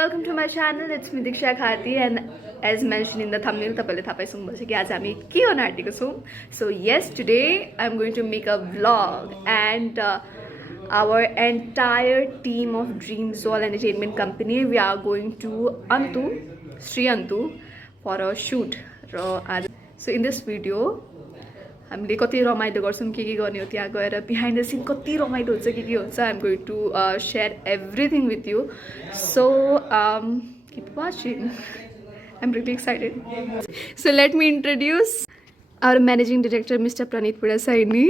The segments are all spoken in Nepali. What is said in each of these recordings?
welcome to my channel. It's me Diksha Khati, and as mentioned in the thumbnail, तपाईले थाहा पाइसक्नुभएको छ कि आज हामी के गर्न आँटेको छौँ. So yes, today I'm going to make a vlog, and our entire team of Dreams Wall Entertainment Company, we are going to Antu, Sri Antu, for a shoot. So in this video, हामीले कति रमाइलो गर्छौँ के गर्ने हो त्यहाँ गएर बिहाइन्ड द सिन कति रमाइलो हुन्छ के हुन्छ. I am going to share everything with you. So keep watching. I am really excited. So let me introduce our managing director mister Praneet Purasaini.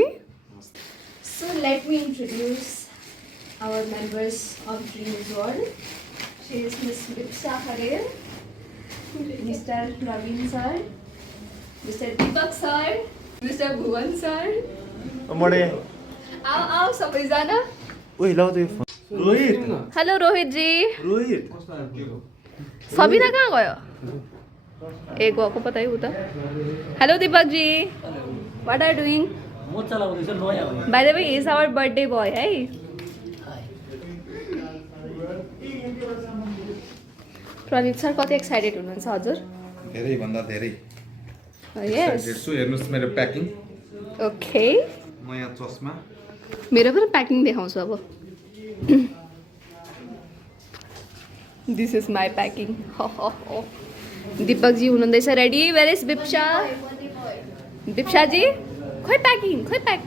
So let me introduce our members of Dreams World. She is miss Vipsa Kharel, mister Pravin sir, mister Deepak sir, mister Bhuwan sir. मरे आओ आओ सबैजना. ओइ लाउ त फोन. रोहित. हेलो रोहित जी. रोहित सबिना कहाँ गयो? ए गएको पता है उता. Hello Deepak ji. What are doing? By the way is our birthday boy है. प्रदीप सर कति एक्साइटेड हुनुहुन्छ हजुर? धेरै भन्दा धेरै यस. हेर्नुस् मेरो प्याकिङ. ओके. नयाँ चस्मा. मेरो पनि प्याकिङ देखाउँछु अब. This is my packing. Deepak ji हुनुहुँदैछ ready. Where is Bipsa? Bipsa ji खोइ प्याकिङ खोइ प्याक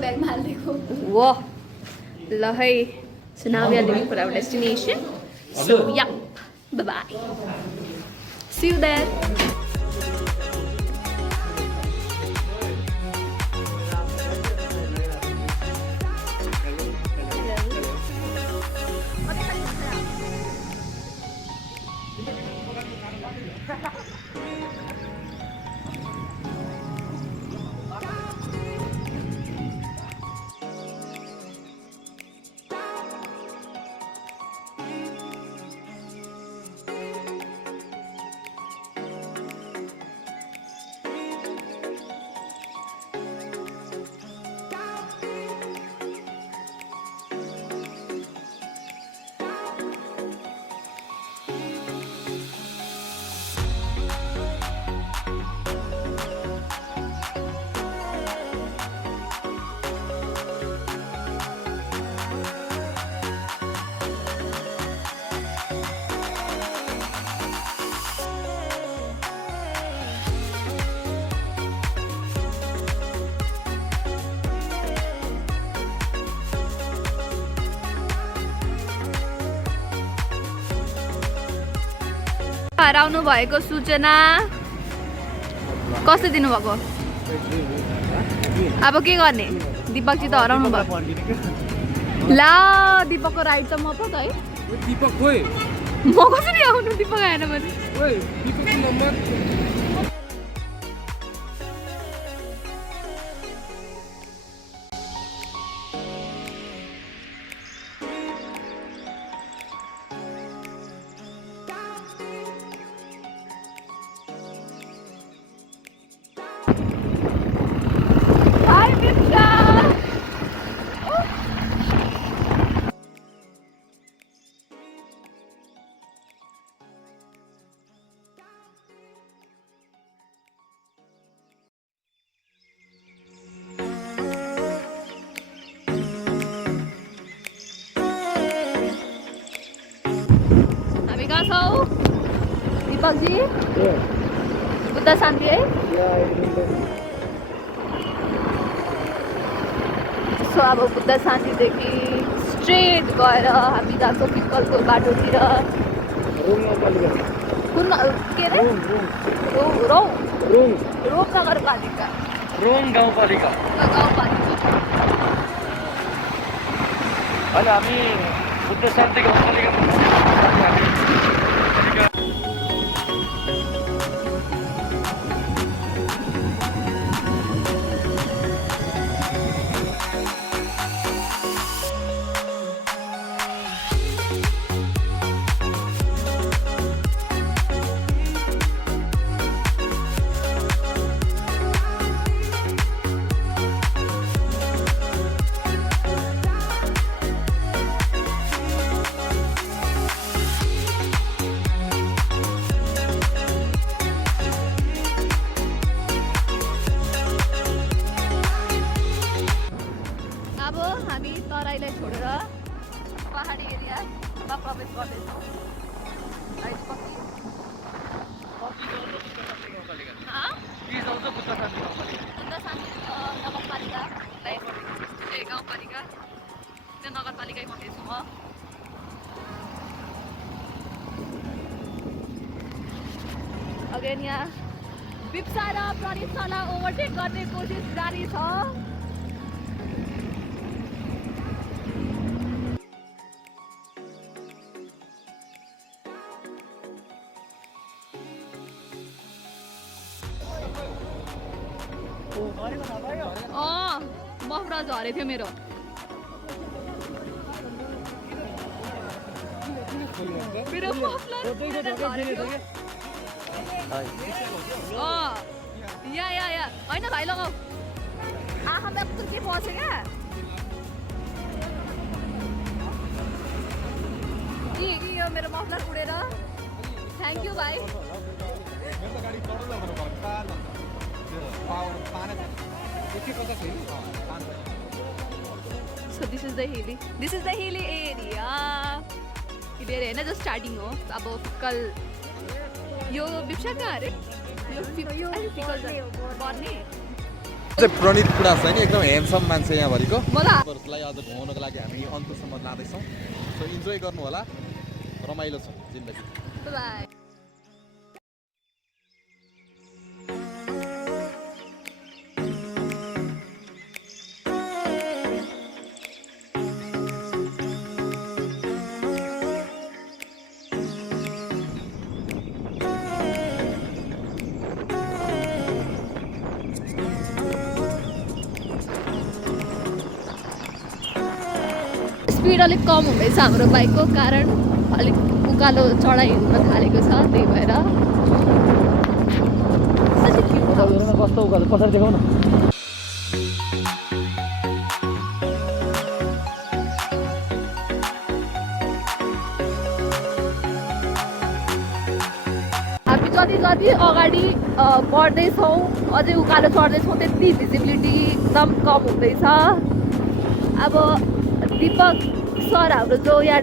ब्यागमा हालिदिएको. वाह ल है. So now we are leaving for our destination. So yeah bye bye. See you there. हराउनु भएको सूचना कसले दिनुभएको? अब के गर्ने? दीपक जी त हराउनु भयो. ला दीपकको राइट त म पो त है. दीपक खोइ म कसरी आउनु? दीपक आएन भने. ओइ दीपकको नम्बर. हामी कहाँ छौँ दीपक जी? बुद्ध शान्ति है. सो अब बुद्ध शान्तिदेखि स्ट्रेट गएर हामी जान्छौँ पिपलको बाटोतिर. कुन के अरे? रोम नगरपालिका. रोम गाउँपालिका. अनि हामी बुद्ध शान्ति गाउँपालिका. प्रवेश गर्दैछौँ बुद्ध शान्ति नगरपालिकालाई गाउँपालिका त्यो नगरपालिकै भन्दैछु म अगेन यहाँ बिप्सा र प्रनिशालाई ओभरटेक गर्ने कोसिस जारी छ मफरा झरे थियो मेरो या होइन भाइ लगाऊ आँखामा के पर्छ क्या यो मेरो मफलर उडेर थ्याङ्क यू भाइ So this is the hilly area. इधर है ना जो स्टार्टिंग हो अब फिक्कल यो बिप्सा कहाँ अरे यो फिक्कल बन्ने चाहिँ प्रणित कुरा छ नि एकदम ह्यान्डसम मान्छे यहाँ भरिको मलाई लाई आज घुमाउनको लागि हामी अन्तसम्म लाँदैछौँ सो इन्जोय गर्नु होला रमाइलो छ जिन्दगी बाई स्पिड अलिक कम हुँदैछ हाम्रो बाइकको कारण अलिक उकालो चढाइ हुन थालेको छ त्यही भएर कस्तो उकालो पछाडि देखाउ न हामी जति जति अगाडि बढ्दैछौँ अझै उकालो चढ्दैछौँ त्यति भिजिबिलिटी एकदम कम हुँदैछ अब दीपक सर हाम्रो जो यहाँ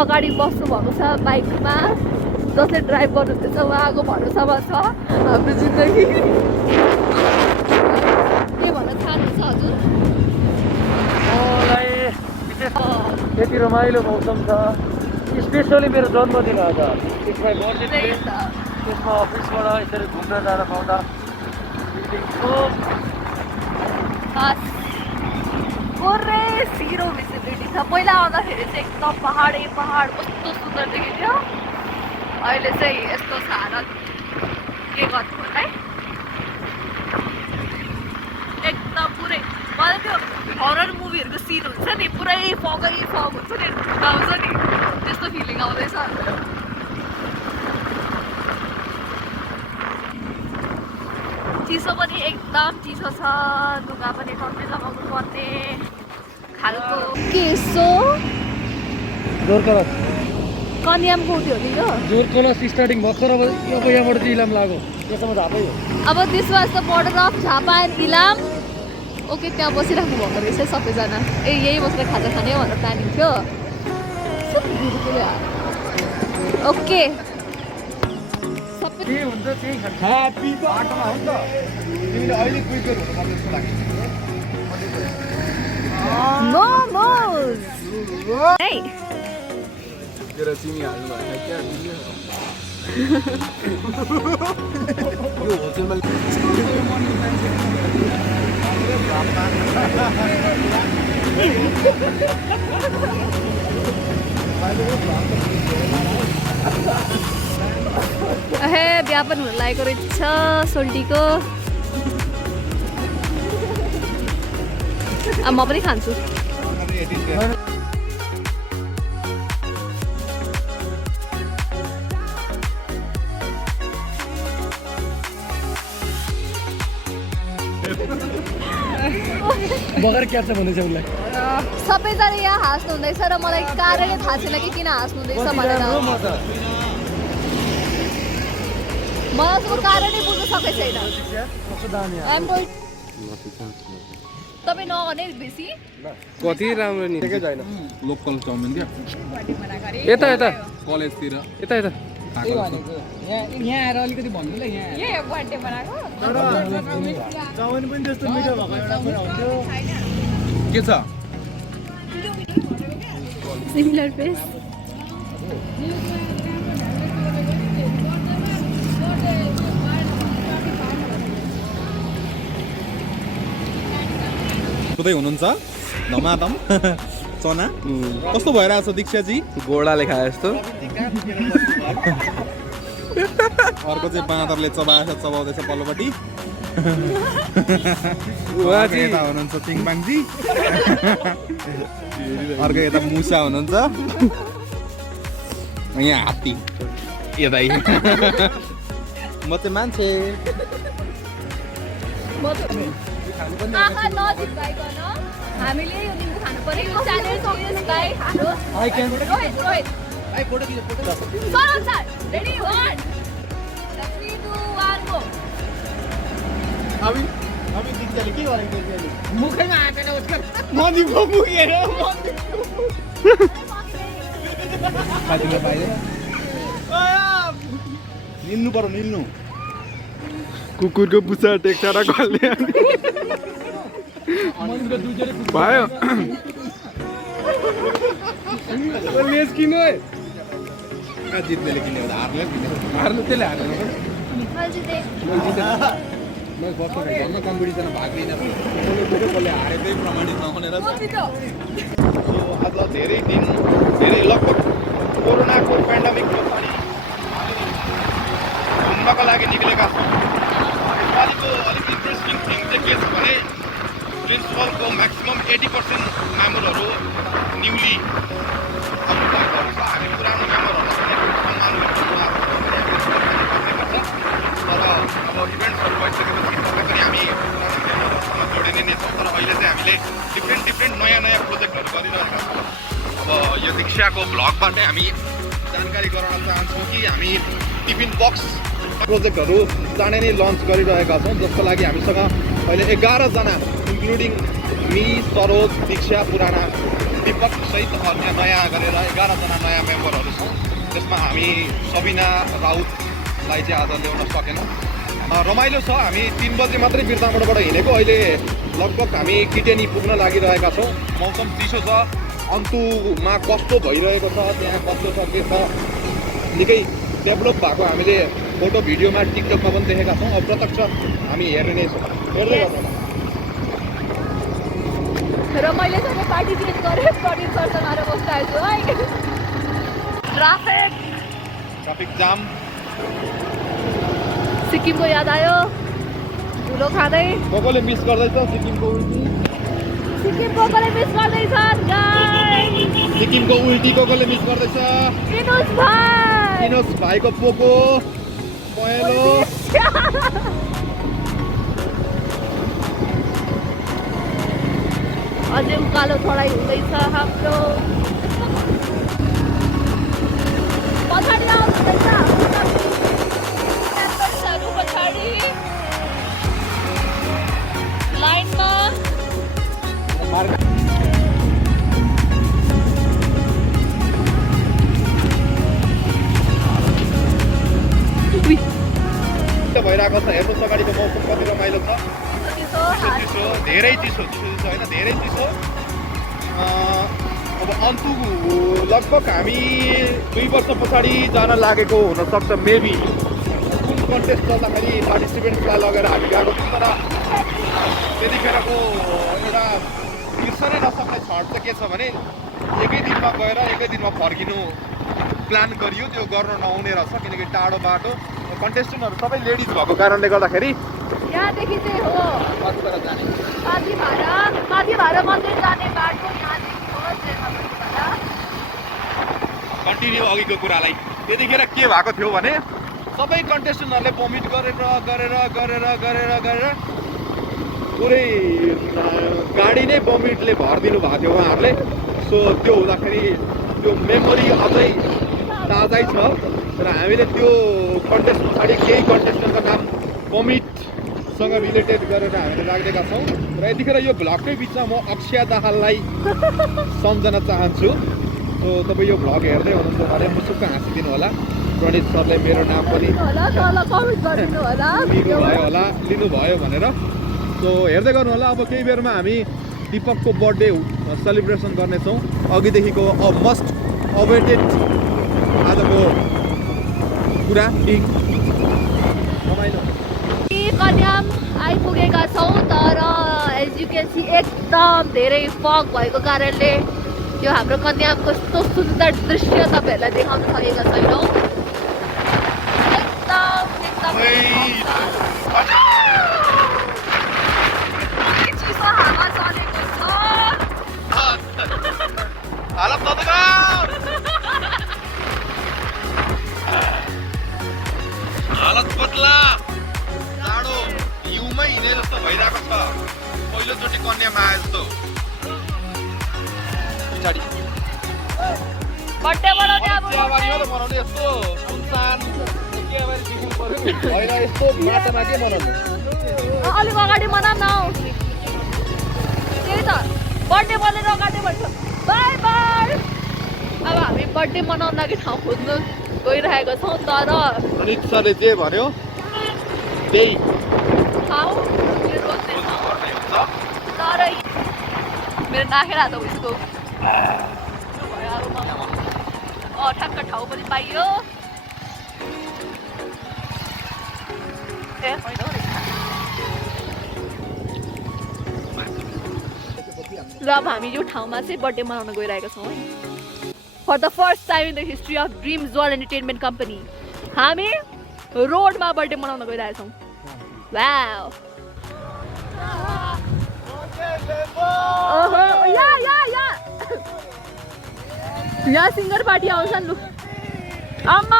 अगाडि बस्नु भएको छ बाइकमा जसले ड्राइभ गर्नुहुँदैछ उहाँको भरोसामा छ हाम्रो जिन्दगी के भन्न चाहनुहुन्छ हजुर मलाई यति रमाइलो मौसम छ स्पेसली मेरो जन्मदिन आज त्यसमा बर्थडे त्यसमा अफिसबाट यसरी घुम्न जान पाउँदा पुरै जिरो भिजिबिलिटी छ पहिला आउँदाखेरि चाहिँ एकदम पहाडै पहाड कस्तो सुन्दर देखिन्थ्यो अहिले चाहिँ यस्तो छ हालत के गर्नु होला है एकदम पुरै मलाई त्यो हरर मुभीहरूको सिन हुन्छ नि पुरै फगै फग हुन्छ नि आउँछ नि त्यस्तो फिलिङ आउँदैछ चिसो पनि एकदम चिसो छ लुगा पनि कम्ती लगाउनु पर्ने खालको केसो जोरकलस कन्यामको उठ्यो नि त जोरकलस स्टार्टिङ भर्खर अब यहाँबाट चाहिँ इलाम लाग्यो यसमा झापै हो अब this was the border of Jhapa and Ilam okay त्यहाँ बसिराख्नु भएको रहेछ सबैजना यही बसेर खाजा खाने भनेर प्लानिङ थियो ओके सबै के हुन्छ त्यही खान्छ ह्याप्पी बाटोमा हो नि त तिमीले अहिले प्रिपेयर हुनुपर्ने जस्तो लाग्यो मोमोज है तेरो चिनी हाल्नु भएन क्या यो होटेलमा हे बिहा पनि हुन लागेको रहेछ सोल्टीको अब म पनि खान्छु बगर क्याप्छ भन्दैछ उसलाई सबैजना यहाँ हाँस्नु हुँदैछ र मलाई कारणै थाहा छैन कि किन हाँस्नु हुँदैछ भनेर मलाई उसको कारणै बुझ्न सकेको छैन तपाईँ नगर्ने बेसी कति राम्रो नि छैन लोकल चाउमिन क्या यता यता कलेजतिर यता यता यहाँ आएर अलिकति भन्नु ल यहाँ यही बर्थडे बनाएको चाउमिन पनि त्यस्तो मिठो भएको एउटा कुरा हुन्थ्यो के छ सिमिलर फेस सुत्दै हुनुहुन्छ धमाधम चना कस्तो भइरहेछ दीक्षाजी गोडाले खाए जस्तो अर्को चाहिँ बाँदरले चबाउँदैछ पल्लोपट्टि यता हुनुहुन्छ पिङपाङजी अर्को यता मुसा हुनुहुन्छ यहाँ हात्ती यतै म चाहिँ मान्छे आँखा नजिक भइकन हामीले यो निम्बु खानु पर्यो च्यालेन्ज हो यसलाई हाम्रो रोहित सर रेडी 1 3 2 1 गो हामी दीक्षाले के गरेको थियो मुखैमा आँटेन उसको मन्दिरको पुगेर निल्नु पर्यो निल्नु कुकुरको पुच्छा टेक्छ र कल्ले भयो लेस किन्यो जित्नेले किन्यो हार्ने हार्नु त्यसले हार्नु कम्पिटिसनमा भाग लिन कसले हारेकै प्रमाणित नहुनेर आज धेरै लगभग कोरोनाको पेन्डेमिकको पनि घुम्नको लागि निक्लेका छौँ यसपालिको अलिक इन्ट्रेस्टिङ थिङ चाहिँ के छ भने प्रिन्सिपलको म्याक्सिमम् 80% मेम्बरहरू न्युली हामी पुरानो तर अब इभेन्ट्सहरू भइसकेपछि तपाईँ पनि हामी पुरानो जोडिने नै छौँ तर अहिले चाहिँ हामीले डिफ्रेन्ट नयाँ प्रोजेक्टहरू गरिरहेका छौँ अब यो दीक्षाको भ्लगबाटै हामी जानकारी गराउन चाहन्छौँ कि हामी टिफिन बक्स प्रोजेक्टहरू चाँडै नै लन्च गरिरहेका छौँ जसको लागि हामीसँग अहिले 11 जना इन्क्लुडिङ मी सरोज दीक्षा पुराना दिपक सहित अन्य नयाँ गरेर 11 जना नयाँ मेम्बरहरू छौँ त्यसमा हामी सबिना राउतलाई चाहिँ आज ल्याउन सकेनौँ रमाइलो छ हामी 3 बजे मात्रै बिर्तामोडबाट हिँडेको अहिले लगभग हामी किटेनी पुग्न लागिरहेका छौँ मौसम चिसो छ अन्तुमा कस्तो भइरहेको छ त्यहाँ कस्तो छ के छ निकै डेभलप भएको हामीले फोटो भिडियोमा टिकटकमा पनि देखेका छौँ अब प्रत्यक्ष हामी हेर्ने नै छौँ हेर्दै गर्नु र मैले सबै पार्टिसिपेट गरेँ प्रड्युसरसँग आएर बस्दाछु है ट्राफिक जाम सिक्किमको याद आयो धुलो खाँदै कसले मिस गर्दैछ सिक्किमको उल्टी सिक्किमको कसले मिस गर्दैछन् गाइस सिक्किमको उल्टी कसले मिस गर्दैछ इनुस भाइ इनोस भाइको पोको पहेँलो अझै उकालो चढाइ हुँदैछ हाम्रो पछाडि आउँदैछ मेम्बर्सहरू पछाडि लाइनमा भइरहेको छ हेर्नुहोस् अगाडिको मौसम कति रमाइलो छ चिसो धेरै चिसो होइन धेरै चिसो अब अन्तु लगभग हामी 2 वर्ष पछाडि जान लागेको हुनसक्छ मेबी कुन कन्टेस्ट चल्दाखेरि पार्टिसिपेन्ट्सलाई लगेर हामी गएको थियौँ तर त्यतिखेरको एउटा बिर्सनै नसक्ने क्षण चाहिँ के छ भने एकै दिनमा गएर एकै दिनमा फर्किनु प्लान गरियो त्यो गर्न नहुने रहेछ किनकि टाढो बाटो कन्टेस्टेन्टहरू सबै लेडिज भएको कारणले गर्दाखेरि यहाँदेखि चाहिँ हो माथि भाडा मन्दिर जाने बाटो यहाँदेखि हो कन्टिन्यू अघिको कुरालाई त्यतिखेर के भएको थियो भने सबै कन्टेस्टेन्टहरूले भोमिट गरेर पुरै गाडी नै भोमिटले भरिदिनु भएको थियो उहाँहरूले सो त्यो हुँदाखेरि त्यो मेमोरी अझै ताजै छ र हामीले त्यो कन्टेस्ट पछाडि केही कन्टेस्टेन्टको नाम भोमिट सँग रिलेटेड गरेर हामीले राखिदिएका छौँ र यतिखेर यो भ्लगकै बिचमा म अक्षय दाहाललाई सम्झन चाहन्छु। सो तपाईँ यो भ्लग हेर्दै हुनुहुन्छ भने मुसुक्क हाँसिदिनु होला। प्रणित सरले मेरो नाम पनि लिनुभयो भनेर। सो हेर्दै गर्नु होला। अब केही बेरमा हामी दीपकको बर्थडे सेलिब्रेसन गर्नेछौँ। अघिदेखिको मस्ट अवेटेड आजको कुरा रमाइलो। कन्याम आइपुगेका छौँ तर एज यु क्यान सी एकदम धेरै फग भएको कारणले यो हाम्रो कन्यामको यस्तो सुन्दर दृश्य तपाईँहरूलाई देखाउन सकेका छैनौँ। चिसो हावा चलेको छ। हालत बदला जाडो हिउँमै हिँडे जस्तो भइरहेको छ। पहिलोचोटि कन्यामा आए जस्तो। पछाडि बर्थडे बनाउने अब चियाबारीमा त मनाउने यस्तो सुनसान चियाबारी दिनु पर्यो होइन। यस्तो माटोमा के मनाउनु? अलिक अगाडि मनाऊँ न हौ। त्यही त बर्थडे बनाएर अगाडि भन्छ बाई बाई। अब हामी बर्थडे मनाउन लागि ठाउँ खोज्नु गइरहेको छौँ तर अनित सरले जे भन्यो त्यही ठाउँ तर मेरो नाखेर त उसको ठ्याक्क ठाउँ पनि पाइयो। ए होइन र अब हामी यो ठाउँमा चाहिँ बर्थडे मनाउन गइरहेका छौँ है। For the first time in the history of Dreams World Entertainment company हामी रोडमा बर्थडे मनाउन गइरहेका छौँ। वाउ यहाँ सिङ्गर पार्टी आउँछन् लु। आम्मा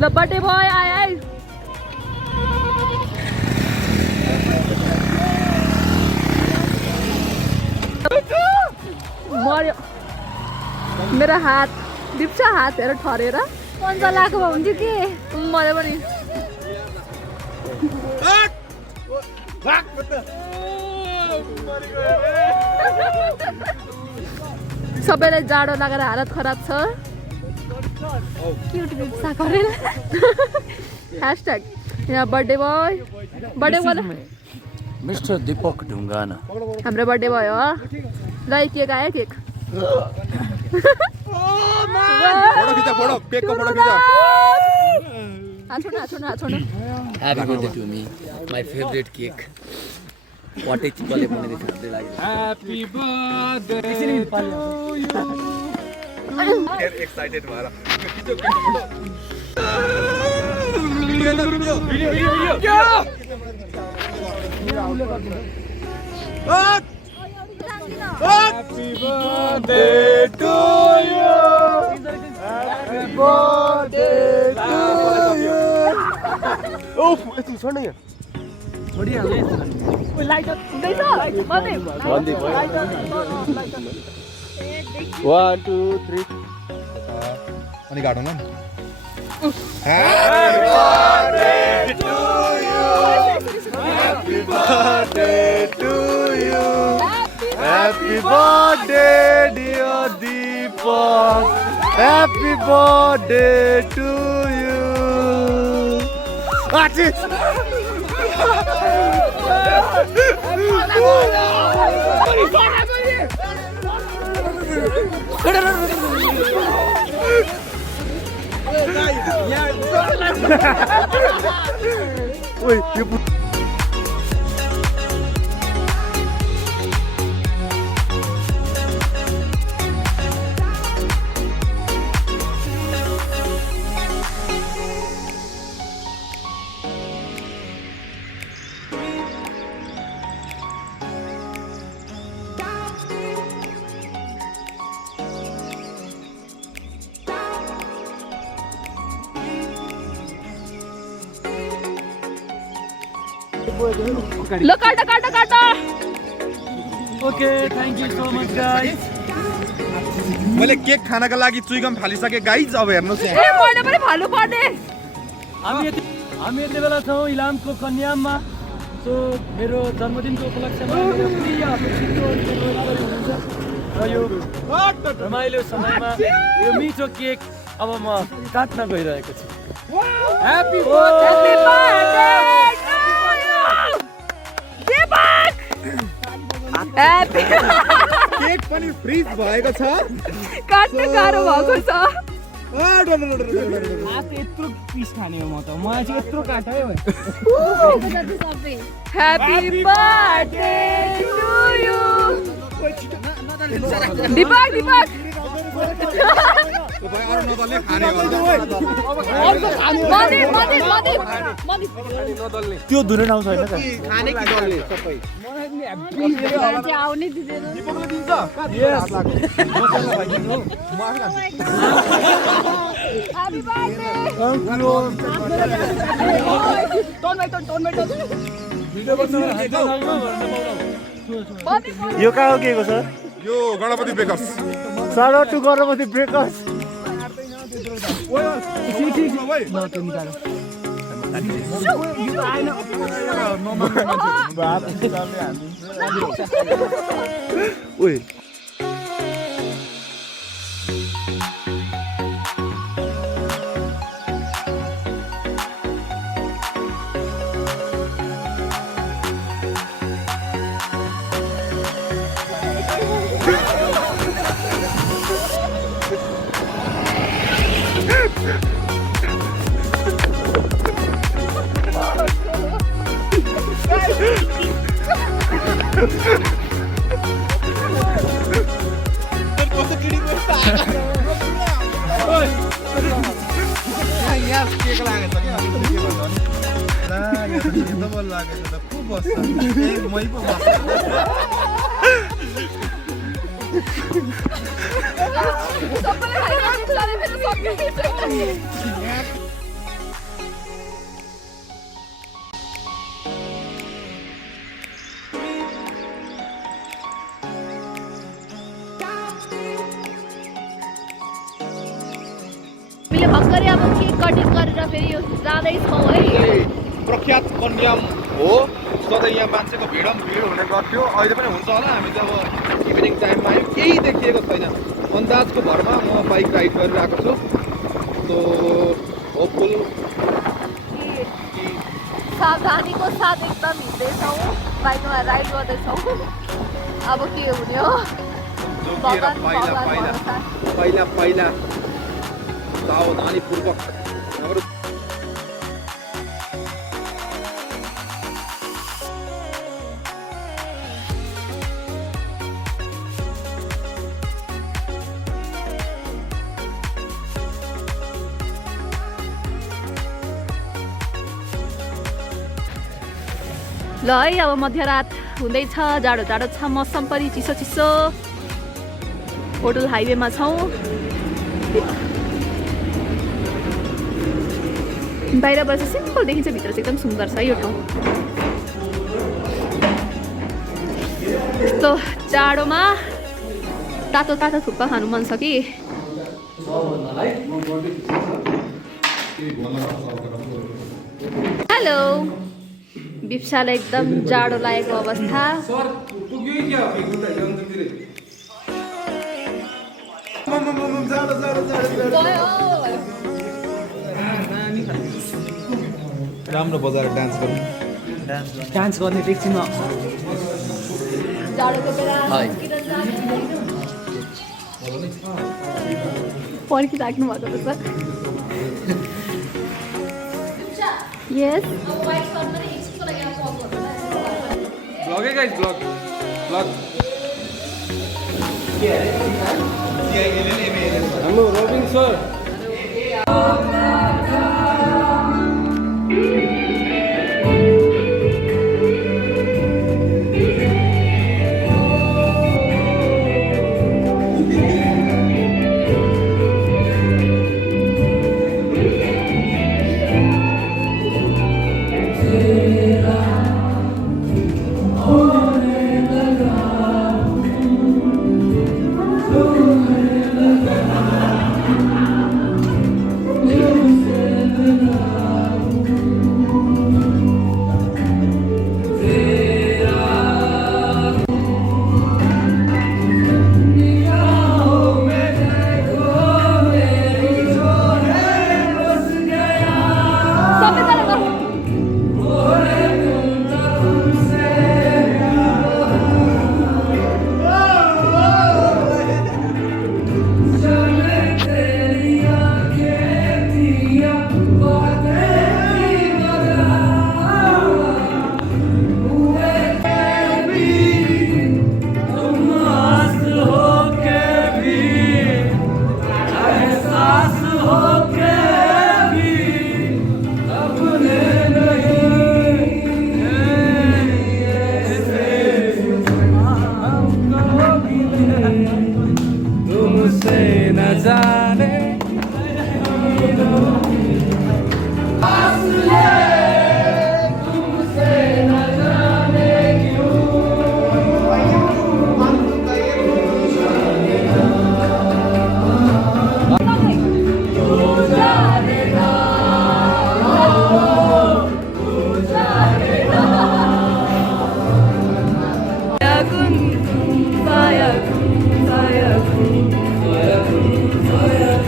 ल बर्थडे बोय आए है। मर्यो मेरो हात दिप्छ हात हेर ठरेर पन्जा लगाएको भए हुन्थ्यो के मर्यो पनि। सबैलाई जाडो लागेर हालत खराब छ। क्युट बिप्सा गरेर ह्यासट्याग यहाँ birthday boy mister Deepak Dhungana हाम्रो बर्थडे भयो हो। ल केक आयो केक। फोटो खिचा फोटो केकको फोटो खिचा। छोड्नु Happy birthday to me, my favorite cake. What is चिकले बनाइदिएको छ मलाई लाग्यो। ह्यापी बर्थडे एक्साइटेड भएर खिच्यो केकको photo. Happy birthday to you. Happy birthday to you. ओफ यस्तो छ नि छोडिहाल्नु है। लाइट हुँदैछ भन्दै 1 2 3 अनि गाडौँ न। Happy birthday to you. Happy birthday to you. Happy birthday dear Deepak. Happy birthday to you. Oi, you ल काटा Okay, thank you so much guys. मैले केक खानका लागि चुइगम फालिसके गाइज। अब हेर्नुस् ए मैले पनि फाल्नु पर्ने। हामी यति हामी यति बेला छौँ इलामको कन्याममा। सो मेरो जन्मदिनको उपलक्ष्यमा मेरो प्रिय वरिपरि हुनुहुन्छ र यो रमाइलो समयमा यो मिठो केक अब म काट्न गइरहेको छु। ह्यापी केक पनि फ्रिज भएको छ। काट्नु गाह्रो भएको छ। यत्रो पिस खाने हो म त मलाई चाहिँ यत्रो काट्यो है। Happy birthday to you. Deepak. त्यो धुन आउँछ होइन त खाने कि डल्ले सबै आउने दिँदैन। यो कहाँ हो के को सर? यो Ganapati bakers. Shout out to Ganapati bakers. ओइ हामीले भर्खरै अब केक कटिङ गरेर फेरि यो जाँदैछौँ है। प्रख्यात कन्याम हो। सधैँ यहाँ मान्छेको भिड हुने गर्थ्यो। अहिले पनि हुन्छ होला। हामी त अब इभिनिङ टाइममा आयौँ। केही देखिएको छैन। अन्दाजको भरमा म बाइक राइड गरिरहेको छु। सो होपफुल सावधानीको साथ एकदम हिँड्दैछौँ, बाइकमा राइड गर्दैछौँ। अब के हुने हो जोगिएर पहिला सावधानीपूर्वक हाम्रो ल है अब मध्यरात हुँदैछ, जाडो जाडो छ, मौसम पनि चिसो चिसो। होटल हाइवेमा छौँ। बाहिरबाट चाहिँ सिम्पल देखिन्छ, भित्र चाहिँ एकदम सुन्दर छ यो ठाउँ। यस्तो जाडोमा तातो तातो थुक्पा खानु मन छ कि। हेलो, बिप्सालाई एकदम जाडो लागेको अवस्था। राम्रो बजाएर डान्स गर्नु। डान्स गर्ने एकछिनमा जाडोको बेला पर्खिराख्नु भएको रहेछ। यस ब्लग है गाइस, ब्लग हाम्रो रोबिन सर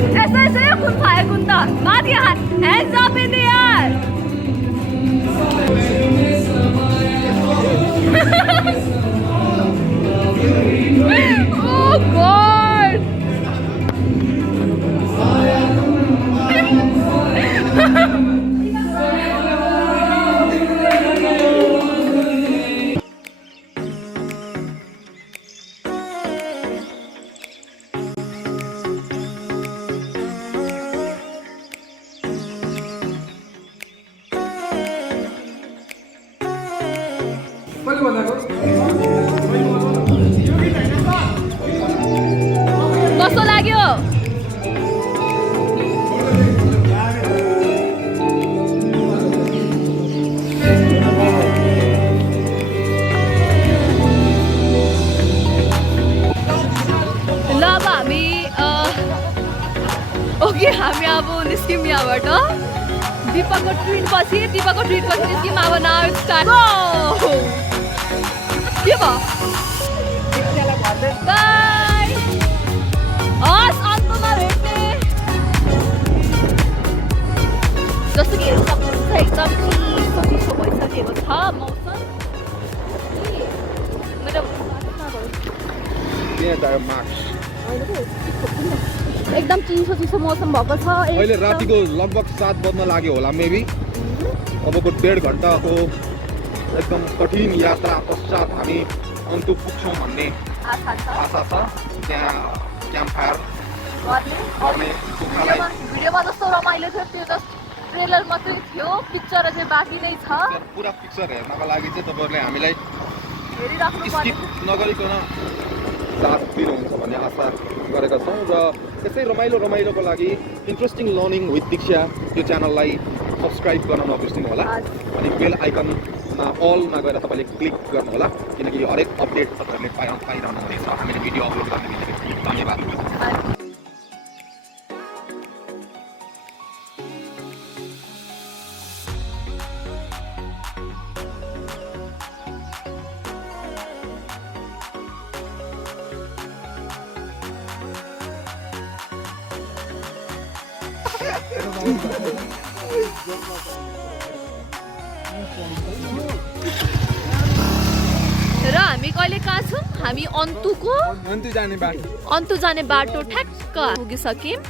ऐसे कुन खाए कुन त माथि हात hands up in the air. Oh God. कस्तो लाग्यो? ल अब हामी ओके हामी अब निस्क्यौँ यहाँबाट दिपकको ट्विटपछि निस्क्यौँ अब नाउ इट्स टाइम गो के भयो बाई हस् अन्तमा भेट्ने जस्तो कि हेर्नु सक्नुहुन्छ एकदम चिसो भइसकेको छ मौसम मेरो एकदम चिसो मौसम भएको छ अहिले रातिको लगभग 7 बज्न लाग्यो होला मेबी अबको 1.5 घन्टाको एकदम कठिन यात्रा पश्चात हामी अन्तु पुग्छौँ भन्ने आशा छ। त्यहाँ क्याम्प फायर गर्ने भिडियोमा जस्तो रमाइलो थियो त्यो जस्ट ट्रेलर मात्रै थियो पिक्चर चाहिँ बाँकी नै छ पुरा पिक्चर हेर्नको लागि चाहिँ तपाईँहरूले हामीलाई हेरिराख्नु स्किप नगरिकन साथ दिनुहुन्छ भन्ने आशा गरेका छौँ र त्यसै रमाइलोको लागि इन्ट्रेस्टिङ लर्निङ विथ दीक्षा यो च्यानललाई सब्सक्राइब गर्न नबिर्सिनु होला अनि बेल आइकनमा अलमा गएर तपाईँले क्लिक गर्नुहोला किनकि हरेक अपडेट तपाईँहरूले पाइरहनु हुनेछ हामीले भिडियो अपलोड गर्ने बित्तिकै। धन्यवाद। र हामी कहिले कहाँ छौँ हामी अन्तु जाने बाटो ठ्याक्क पुगिसक्यौँ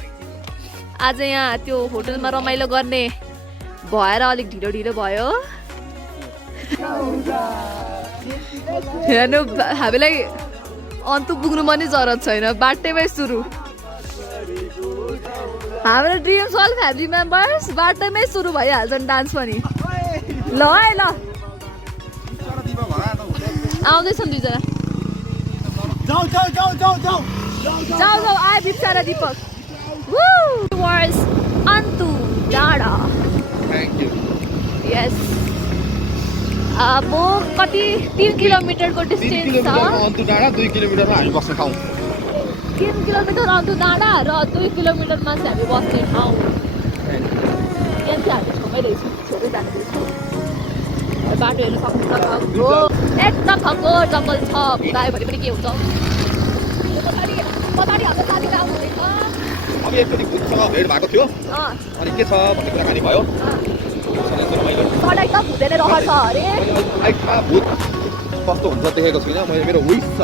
आज यहाँ त्यो होटलमा रमाइलो गर्ने भएर अलिक ढिलो भयो हेर्नु हामीलाई अन्तु पुग्नु पनि जरुरत छैन बाटैमै सुरु हाम्रो ड्रिम्स अल फ्यामिली मेम्बर्स बाटैमै सुरु भइहाल्छन् डान्स पनि ल है ल आउँदैछन् दुईजना जाऊ आए बिप्सा र दिपक टुवर्ड्स अन्तु डाँडा यस अब कति 3 किलोमिटरको डिस्टेन्स छ अन्तु डाँडा 2 किलोमिटरमा हामी बस्ने ठाउँ 3 किलोमिटर अन्तु डाँडा र 2 किलोमिटरमा चाहिँ हामी बस्ने ठाउँ यहाँ चाहिँ हामी छेउमै रहेछौँ छेउमै जाँदैछौँ बाटो हेर्नु सक्नुहुन्छ हो एकदम खङ्गो जङ्गल छ गायो भने पनि के हुन्छ पछाडि हाम्रो साथीलाई आउनुहुँदैछ अब एकचोटि भूतसँग भेट भएको थियो अनि के छ भन्ने कुराकानी भयो सडक त भुटेर रहर छ अरे लाइफमा भूत कस्तो हुन्छ देखेको छुइनँ मैले मेरो विस छ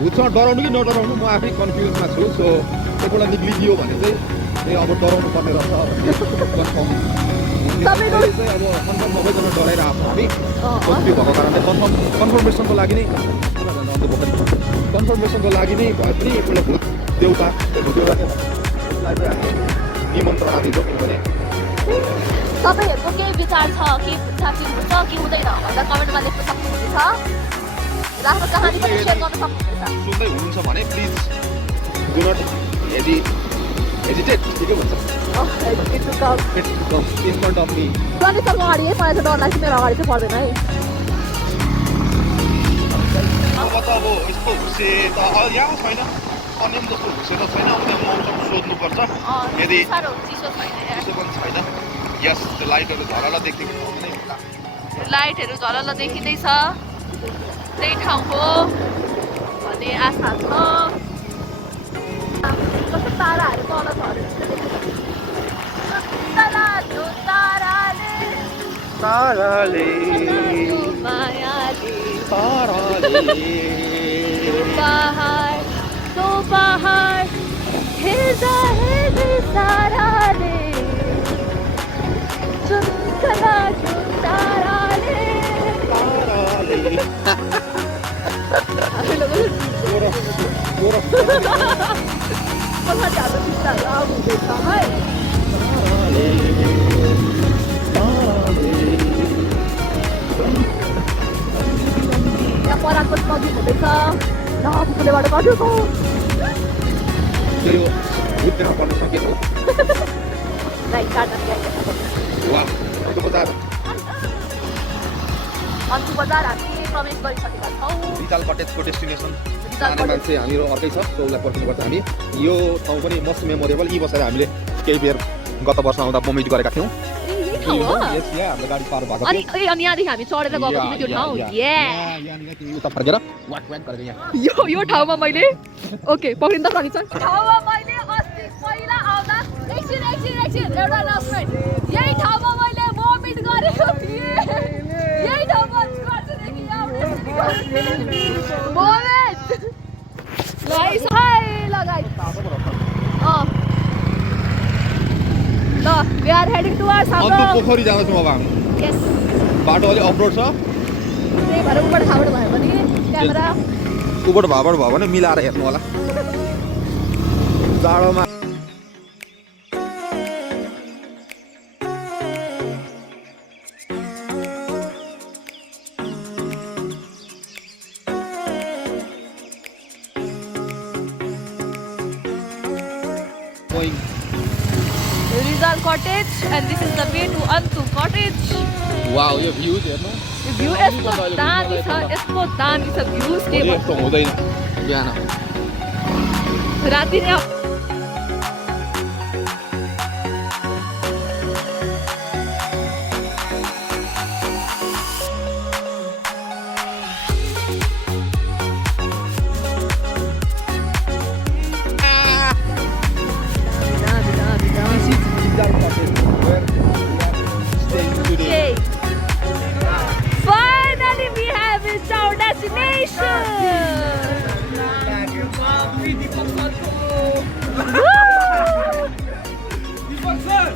भूतसँग डराउनु कि नडराउनु म आफै कन्फ्युजमा छु सो एकपल्ट निक्लिदियो भने चाहिँ अब डराउनु पर्ने रहेछ कन्फर्म अब कन्फर्म नभइकन डराइरहेको छौँ हामी पोजिटिभ भएको कारणले कन्फर्मेसनको लागि नै कन्फर्मेसनको लागि नै भए पनि एकपल्ट भूत देउता निमन्त्रणा दिन्छौँ किनभने तपाईँहरूको केही विचार छ के हुन्छ कि हुँदैन भन्दा कमेन्टमा लेख्न सक्नुहुनेछ र आफ्नो कहानी पनि सेयर गर्न सक्नुहुनेछ सुन्दै हुनुहुन्छ भने प्लिज डु नट हेजिटेट के भन्छ इन फ्रन्ट अफ मी गणेशको अगाडि है मलाई चाहिँ डर लाग्छ मेरो अगाडि चाहिँ पर्दैन है अब त अब यस्तो हुसे त यहाँ छैन अन्य जस्तो हुसे त छैन अब त्यहाँ मौसम सोध्नुपर्छ यदि चिसो पनि छैन यस त्यो लाइटहरू झरला देख्दै लाइटहरू झलल देखिँदैछ त्यही ठाउँ हो भन्ने आशा छ कस्तो ताराहरू तल लाग्यो ताराले ताराले लाग्यो मायाले ताराले तो पहाड हेर्दा हेर्दै साराले चुम्क लाग्यो ताराले यहाँ पराको नदी हुँदैछ नदीबाट गएको त्यो भुत्न पर्न सकेको राइट काट्न वाह त्यो बजार अन्तिम बजार हामी प्रवेश गरिसकेका छौँ विशाल कटेजको डेस्टिनेसन जाने मान्छे हामीहरू अर्कै छ सो उसलाई पर्खिनुपर्छ हामी यो ठाउँ पनि मोस्ट मेमोरेबल यी बसेर हामीले केही बेर गत वर्ष आउँदा मोमेन्ट गरेका थियौँ यही ठाउँ हो यस यहाँ हाम्रो गाडी पार भएको अनि अनि यहाँदेखि हामी चढेर गएको थियौँ त्यो ठाउँ उता फर्केर वाक वाक गरेर यहाँ यो ठाउँमा मैले ओके पक्रिन त सकिन्छ ठाउँमा मैले अस्ति पहिला आउँदा एकछिन एउटा अनाउन्समेन्ट यही ठाउँमा मैले मोमेन्ट गरेको थिएँ यही ठाउँमा मोमेन्ट ल लगाइ ल वी आर हेडिङ टुवर्ड्स अन्त हाम्रो पोखरी जाँदैछौँ अब हामी यस बाटो अलिक अफरोड छ त्यही भएर उबाट खाबाट भयो भने क्यामेरा उबाट भाबाट भयो भने मिलाएर हेर्नु होला जाडोमा Rizal Cottage and this is the way to Antu Cottage. Wow यो भ्यूज हेर्नु भ्यू यस्तो दामी छ भ्यूज के यस्तो हुँदैन बिहान राति नै Finally, we have reached our destination.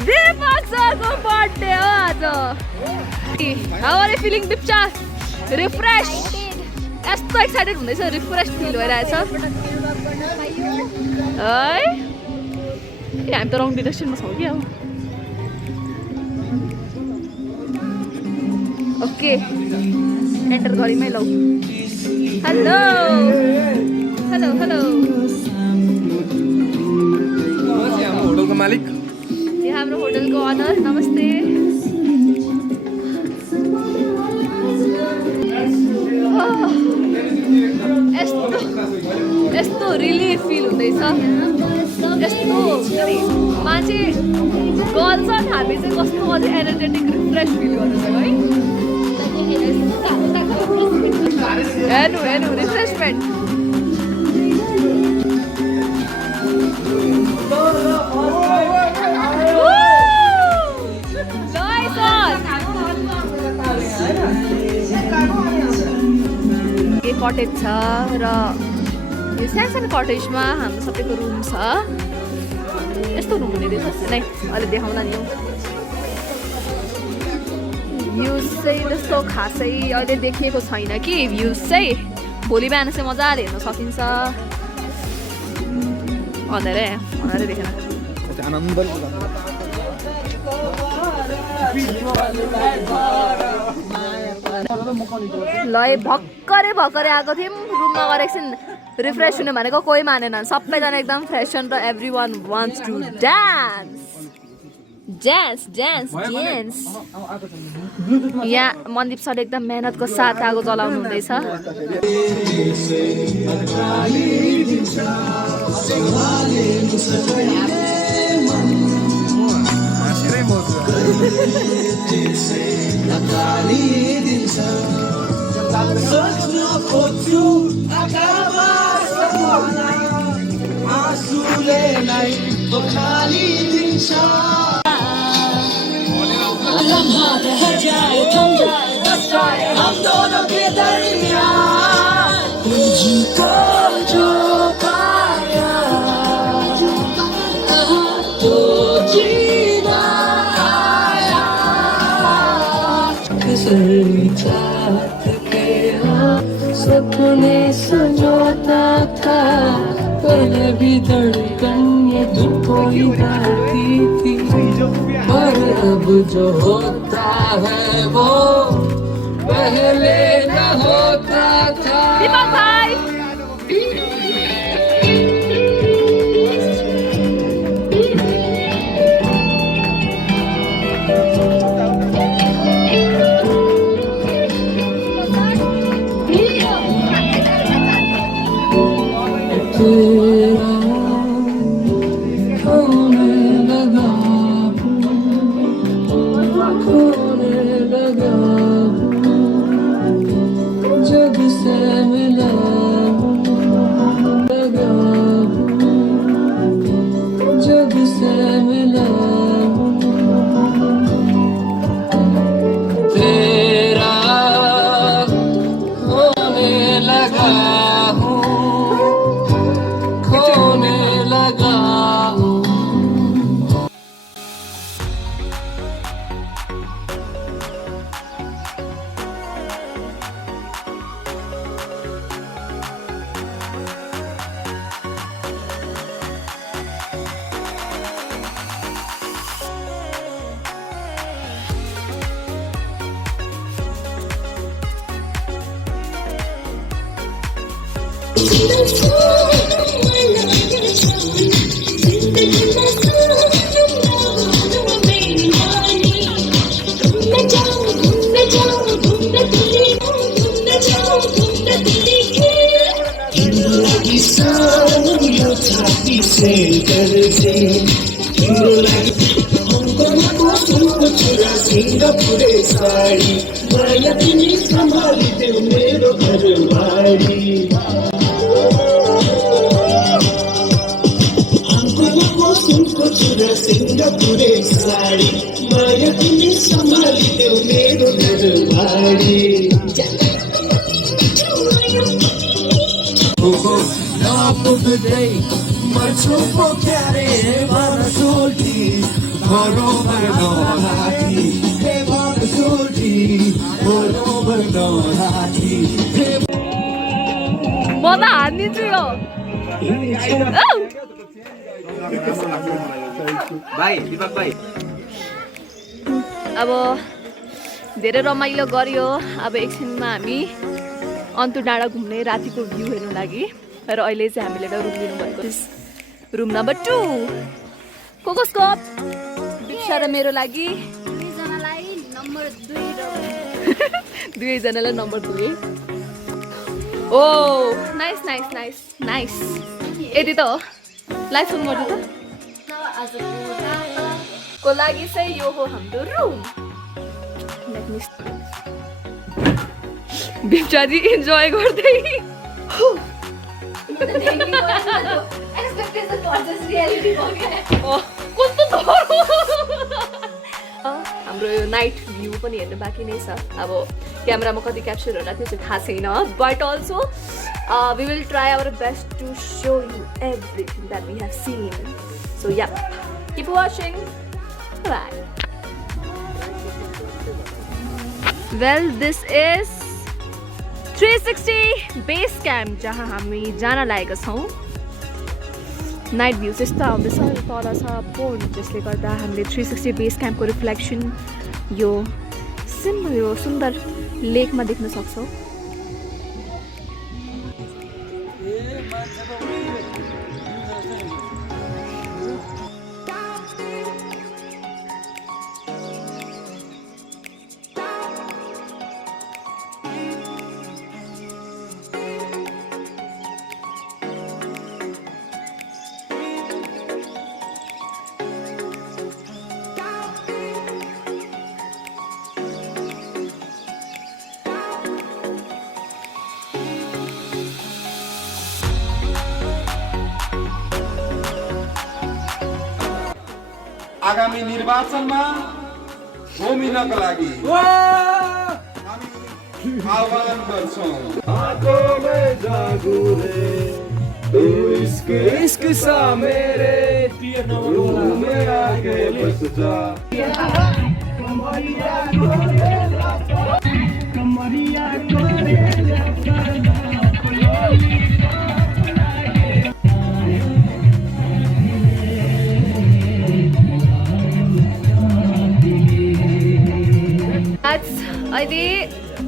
Deepak sir's birthday ho आज. How are you feeling, Dipcha? Refresh. यस्तो एक्साइटेड हुँदैछ रिफ्रेश फिल भइरहेछ है ए हामी त रङ डिरेक्सनमा छौँ कि अब ओके एन्टर गरिमै लौ हेलो हेलो हेलो होटलको मालिक यो हाम्रो होटलको अनर नमस्ते यस्तो रिलिफ फिल हुँदैछ यस्तो मान्छे गर्छ हामी चाहिँ कस्तो अझै एनर्जेटिक रिफ्रेस फिल गर्दैछ है हेर्नु रिफ्रेसमेन्ट कटेज छ र यो सानो कटेजमा हाम्रो सबैको रुम छ यस्तो रुम हुने रहेछ नै अहिले देखाउँला नि भ्युज चाहिँ त्यस्तो खासै अहिले देखिएको छैन कि भ्युज चाहिँ भोलि बिहान चाहिँ मजाले हेर्न सकिन्छ अँधेरै देखेन ल भर्खरै आएको थियौँ रुममा गएर एकछिन रिफ्रेस हुने भनेको कोही मानेन सबैजना एकदम फ्रेस छन् र every one wants to dance dance dance dance यहाँ मनदीप सरले एकदम मेहनतको साथ आगो जलाउनु हुँदैछ आँसुले लम्हा रह जाए थम जाए बस जाए हम दोनों के दरमियान तुझको जो पाया तो जीना आया किसी चाहत के सपने सजोता था पहले भी धड़कन ये तुझको ही गाती थी पर अब जो होता है वो पहले न होता था दीपक भाई तेरा खोने लगा जब से मिला लगा जब से मिला तेरा होने लगा हूँ खोने लगा हूँ सिंगापुरे साड़ी माया तिमी सम्हाली देऊ मेरो घरबारी हमको सुनको चुरा सिंगापुरे साड़ी माया तिमी सम्हाली देऊ मेरो घरबारी नपुग्दै मर्छु पो क्यारे भन सोल्टी बरोबर नराखी हे भन सोल्टी बरोबर नराखी म त हानिदिन्छु यो भाइ दिपक भाइ अब धेरै रमाइलो गर्यो अब एकछिनमा हामी अन्तु डाँडा घुम्ने रातिको भ्यू हेर्नु लागि र अहिले चाहिँ हामीले एउटा रुम लिनुभएको रुम नम्बर 2 कोकोस्कोप दीक्षा र मेरो लागि दुवैजनालाई नम्बर 2 ओ नाइस नाइस नाइस नाइस यति त हो लाइभ सुन गर्नु त को लागि चाहिँ यो हो हाम्रो रुम बिचारी इन्जोय गर्दै हाम्रो यो नाइट भ्यू पनि हेर्नु बाँकी नै छ अब क्यामेरामा कति क्याप्चर होला त्यो चाहिँ थाहा छैन but also we will try our best to show you everything that we have seen so yeah keep watching bye well this is 360 base camp जहाँ हामी जान लागेका छौँ नाइट भ्यू चाहिँ यस्तो आउँदैछ तल छ पोन्ड जसले गर्दा हामीले 360 बेस क्याम्पको रिफ्लेक्सन यो सिम्पल यो सुन्दर लेकमा देख्न सक्छौँ आगामी निर्वाचनमा घुमिनको लागि हामी आह्वान गर्छौँ इश्क सा मेरे में आके बस जा अहिले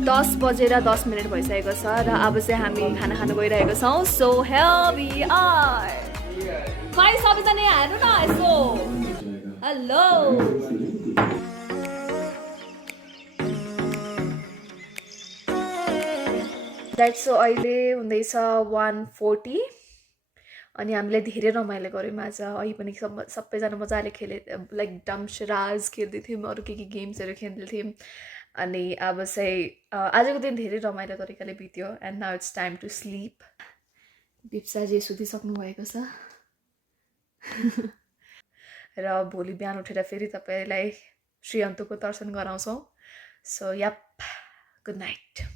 10:10 भइसकेको छ र अब चाहिँ हामी खाना खान गइरहेको छौँ. So here we are. खै सबैजना यहाँ हेर्नु न यसो. हेलो. द्याट्स सो अहिले हुँदैछ 1:40 अनि हामीले धेरै रमाइलो गऱ्यौँ आज. अहिले पनि सबैजना मजाले खेले लाइक डम्सराज खेल्दै थियौँ, अरू के गेम्सहरू खेल्दै थियौँ. अनि अब चाहिँ आजको दिन धेरै रमाइलो तरिकाले बित्यो. And now it's time to sleep. Dipsaji सुतिसक्नु भएको छ र भोलि बिहान उठेर फेरि तपाईँलाई श्री अन्तुको दर्शन गराउँछौँ. सो याप, गुड नाइट.